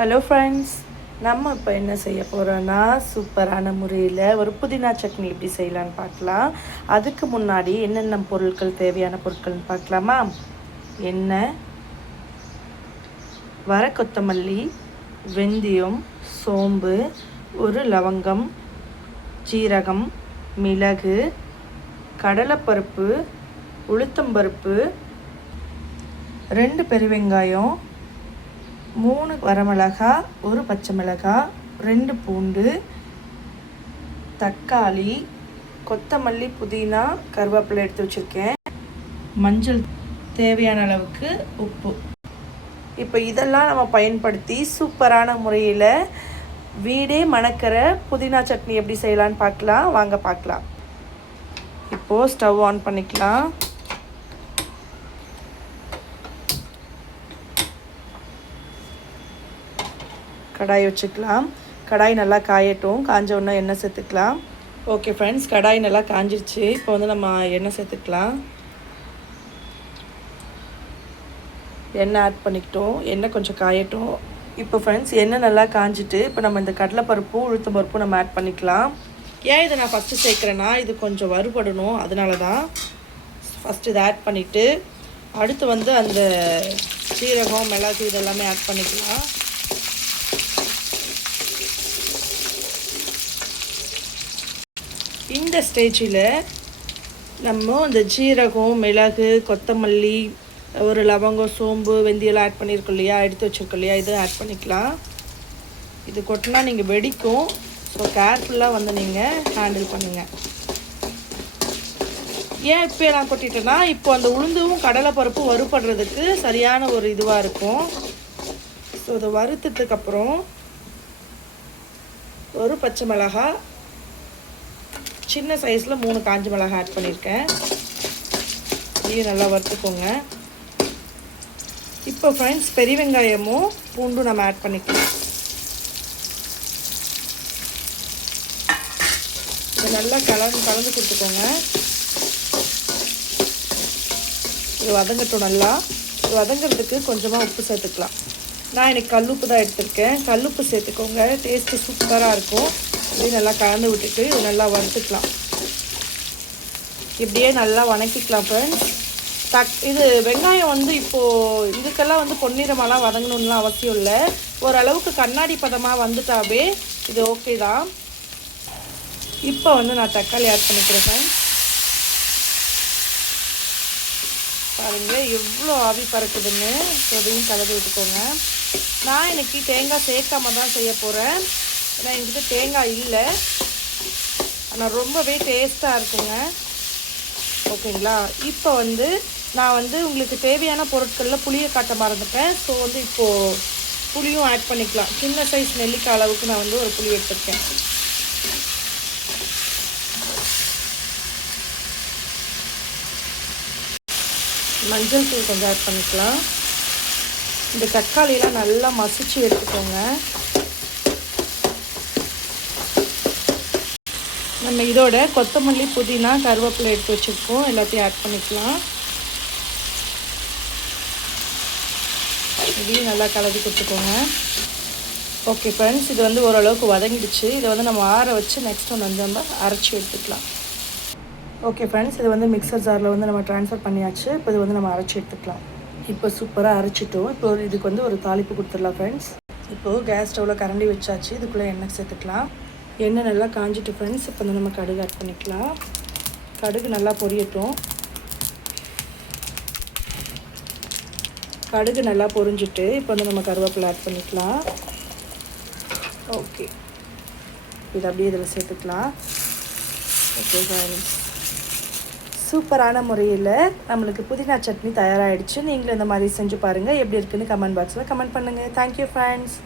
Hello friends, நம்ம இப்போ என்ன செய்ய போகிறோன்னா சூப்பரான முறையில் ஒரு புதினா சட்னி எப்படி செய்யலான்னு பார்க்கலாம். அதுக்கு முன்னாடி என்னென்ன பொருட்கள் தேவையான பொருட்கள்னு பார்க்கலாமா? எண்ணெய், வர கொத்தமல்லி, வெந்தயம், சோம்பு, ஒரு லவங்கம், ஜீரகம், மிளகு, கடலைப்பருப்பு, உளுத்தம்பருப்பு, 2 பெருவெங்காயம், 3 வரமிளகா, 1 பச்சை மிளகாய், 2 பூண்டு, தக்காளி, கொத்தமல்லி, புதினா, கருவேப்பிலை எடுத்து வச்சுருக்கேன், மஞ்சள், தேவையான அளவுக்கு உப்பு. இப்போ இதெல்லாம் நம்ம பயன்படுத்தி சூப்பரான முறையில் வீடே மணக்கிற புதினா சட்னி எப்படி செய்யலான்னு பார்க்கலாம். வாங்க பார்க்கலாம். இப்போது ஸ்டவ் ஆன் பண்ணிக்கலாம். கடாய் வச்சுக்கலாம். கடாய் நல்லா காயட்டும். காஞ்ச உடனே எண்ணெய் சேர்த்துக்கலாம். ஓகே ஃப்ரெண்ட்ஸ், கடாய் நல்லா காஞ்சிருச்சு. இப்போ வந்து நம்ம எண்ணெய் சேர்த்துக்கலாம். எண்ணெய் ஆட் பண்ணிக்கிட்டோம். எண்ணெய் கொஞ்சம் காயட்டும். இப்போ ஃப்ரெண்ட்ஸ், எண்ணெய் நல்லா காஞ்சிட்டு இப்போ நம்ம இந்த கடலைப்பருப்பும் உளுத்தம் பருப்பும் நம்ம ஆட் பண்ணிக்கலாம். ஏன் இதை நான் ஃபஸ்ட்டு சேர்க்குறேன்னா, இது கொஞ்சம் வறுபடணும், அதனால தான் ஃபஸ்ட்டு இதை ஆட் பண்ணிவிட்டு அடுத்து வந்து அந்த சீரகம், மிளகு இதெல்லாமே ஆட் பண்ணிக்கலாம். இந்த ஸ்டேஜில் நம்ம இந்த ஜீரகம், மிளகு, கொத்தமல்லி, ஒரு லவங்கம், சோம்பு, வெந்தயம்லாம் ஆட் பண்ணியிருக்கோம் இல்லையா, எடுத்து வச்சுருக்கோம் இல்லையா, இதை ஆட் பண்ணிக்கலாம். இது கொட்டினா நீங்கள் வெடிக்கும். ஸோ கேர்ஃபுல்லாக வந்து நீங்கள் ஹேண்டில் பண்ணுங்கள். ஏன் இப்போ நான் கொட்டிட்டேன்னா, இப்போ அந்த உளுந்தும் கடலைப்பருப்பும் வறுபடுறதுக்கு சரியான ஒரு இதுவாக இருக்கும். ஸோ இதை வறுத்ததுக்கப்புறம் ஒரு பச்சை மிளகாய், சின்ன சைஸில் 3 காஞ்ச மிளகாய் ஆட் பண்ணியிருக்கேன். இதையும் நல்லா வறுத்துக்கோங்க. இப்போ ஃப்ரெண்ட்ஸ், பெரிய வெங்காயமும் பூண்டும் நம்ம ஆட் பண்ணிக்கலாம். இதை நல்லா கலந்து கொடுத்துக்கோங்க. இது வதங்கட்டும். நல்லா இது வதங்கிறதுக்கு கொஞ்சமாக உப்பு சேர்த்துக்கலாம். நான் எனக்கு கல்லுப்பு தான் எடுத்திருக்கேன். கல்லுப்பு சேர்த்துக்கோங்க, டேஸ்ட்டு சூப்பராக இருக்கும். இப்படியே நல்லா கலந்து விட்டுட்டு இது நல்லா வறுத்துக்கலாம். இப்படியே நல்லா வதக்கிக்கலாம் ஃப்ரெண்ட்ஸ். இது வெங்காயம் வந்து இப்போது இதுக்கெல்லாம் வந்து பொன்னிறமாலாம் வதங்கணும்லாம் அவசியம் இல்லை. ஓரளவுக்கு கண்ணாடி பதமாக வந்துட்டாவே இது ஓகே தான். இப்போ வந்து நான் தக்காளி ஆட் பண்ணிக்கிறேன் ஃப்ரெண்ட்ஸ். பாருங்கள் எவ்வளோ ஆவி பறக்குதுன்னு. அதையும் கலந்து விட்டுக்கோங்க. நான் இன்னைக்கு தேங்காய் சேர்க்காம தான் செய்ய போகிறேன். ஏன்னா என்கிட்ட தேங்காய் இல்லை, ஆனால் ரொம்பவே டேஸ்ட்டாக இருக்குங்க. ஓகேங்களா? இப்போ வந்து நான் வந்து உங்களுக்கு தேவையான பொருட்களில் புளியை காட்ட மறந்துட்டேன். ஸோ வந்து இப்போது புளியும் ஆட் பண்ணிக்கலாம். சின்ன சைஸ் நெல்லிக்காய் அளவுக்கு நான் வந்து ஒரு புளி எடுத்துருக்கேன். மஞ்சள் தூள் கொஞ்சம் ஆட் பண்ணிக்கலாம். இந்த தக்காளியெலாம் நல்லா மசிச்சு எடுத்துக்கோங்க. நம்ம இதோட கொத்தமல்லி, புதினா, கருவேப்பிலை எடுத்து வச்சுருக்கோம். எல்லாத்தையும் ஆட் பண்ணிக்கலாம். இதையும் நல்லா கலந்து கொடுத்துக்கோங்க. ஓகே ஃப்ரெண்ட்ஸ், இது வந்து ஓரளவுக்கு வதங்கிடுச்சு. இதை வந்து நம்ம ஆற வச்சு நெக்ஸ்ட் ஒன்று வந்து நம்ம அரைச்சி எடுத்துக்கலாம். ஓகே ஃப்ரெண்ட்ஸ், இது வந்து மிக்சர் ஜாரில் வந்து நம்ம ட்ரான்ஸ்ஃபர் பண்ணியாச்சு. இப்போ இது வந்து நம்ம அரைச்சி எடுத்துக்கலாம். இப்போ சூப்பராக அரைச்சிட்டோம். இப்போ இதுக்கு வந்து ஒரு தாளிப்பு கொடுத்துடலாம் ஃப்ரெண்ட்ஸ். இப்போது கேஸ் ஸ்டவ்வில் கரண்டி வச்சாச்சு. இதுக்குள்ளே எண்ணெய் சேர்த்துக்கலாம். எண்ணெய் நல்லா காஞ்சிட்டு ஃப்ரெண்ட்ஸ். இப்போ வந்து நம்ம கடுகு ஆட் பண்ணிக்கலாம். கடுகு நல்லா பொரியட்டும். கடுகு நல்லா பொரிஞ்சிட்டு இப்போ வந்து நம்ம கருவேப்பிலை ஆட் பண்ணிக்கலாம். ஓகே, இது அப்படியே இதில் சேர்த்துக்கலாம். ஓகே ஃப்ரெண்ட்ஸ், சூப்பரான முறையில் நம்மளுக்கு புதினா சட்னி தயாராகிடுச்சு. நீங்களும் இந்த மாதிரி செஞ்சு பாருங்கள். எப்படி இருக்குன்னு கமெண்ட் பாக்ஸில் கமெண்ட் பண்ணுங்கள். Thank you friends.